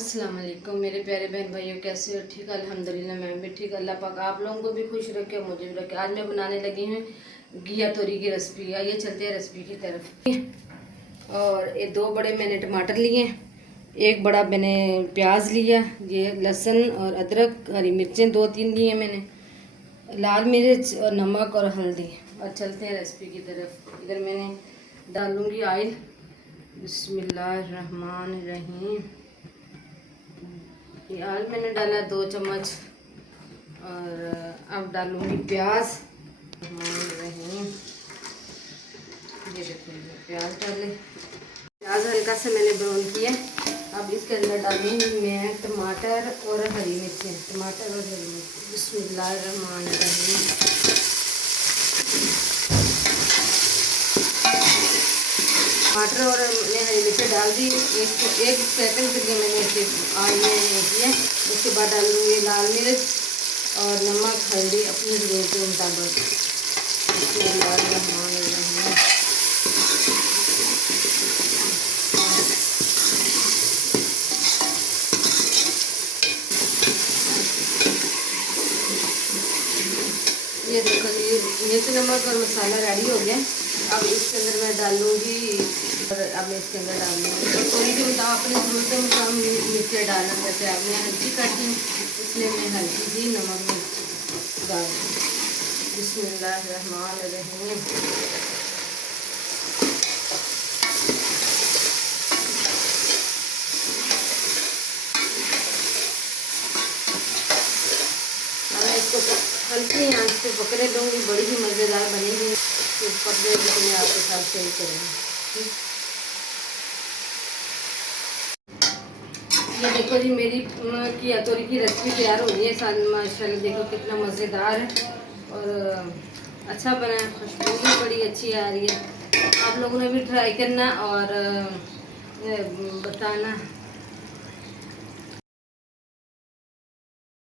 अस्सलाम वालेकुम मेरे प्यारे बहन भाइयों, कैसे हो? ठीक, अल्हम्दुलिल्लाह मैं भी ठीक। अल्लाह पाक आप लोगों को भी खुश रखे, मुझे भी रखे। आज मैं बनाने लगी हूँ घिया तोरी की रेसिपी। आइए चलते हैं रेसिपी की तरफ। और ये 2 बड़े मैंने टमाटर लिए, 1 बड़ा मैंने प्याज लिया, ये लहसुन और अदरक, हरी मिर्चें 2-3 लिए मैंने, लाल मिर्च और नमक और हल्दी। और चलते हैं रेसिपी की तरफ। इधर मैंने डालूँगी ऑयल। बिस्मिल्लाहिर्रहमानिर्रहीम। ये ऑयल मैंने डाला 2 चम्मच। और अब डालूँगी प्याज। रहीम, ये देखो प्याज डाले। प्याज हल्का सा मैंने ब्राउन किया। अब इसके अंदर डालूँगी मैं टमाटर और हरी मिर्चें। टमाटर और हरी मिर्च। बिस्मिल्लाहिर्रहमानिर्रहीम। टमाटर और मैंने हरी मिर्चें डाल दी। एक सेकंड के लिए मैंने इसे ऑयल में किया। उसके बाद डालूँगी लाल मिर्च और नमक हल्दी अपनी ज़रूरत के मुताबिक। ये देखो, ये मिर्च नमक और मसाला रेडी हो गया। अब इसके अंदर मैं डालूँगी, और अब मैं इसके अंदर डालूँगी तो तोरी के मुताबिक अपनी ज़रूरत के मुताबिक मिर्चें डालना। जैसे आपने हल्की काटी, इसलिए मैं हल्की सी नमक मिर्च डाल दूँ। बिस्मिल्लाहिर्रहमानिर्रहीम। मैं इसको हल्की आंच पे पकड़े दूँगी, बड़ी ही मज़ेदार बनेगी। तो पकड़े तो मैं आपके साथ शेयर करूँगी। ये देखो जी, मेरी की तोरी की रेसिपी तैयार हो गई है। साथ माशाल्लाह देखो कितना मज़ेदार है और अच्छा बना है। खुशबू भी बड़ी अच्छी आ रही है। आप लोगों ने भी ट्राई करना और बताना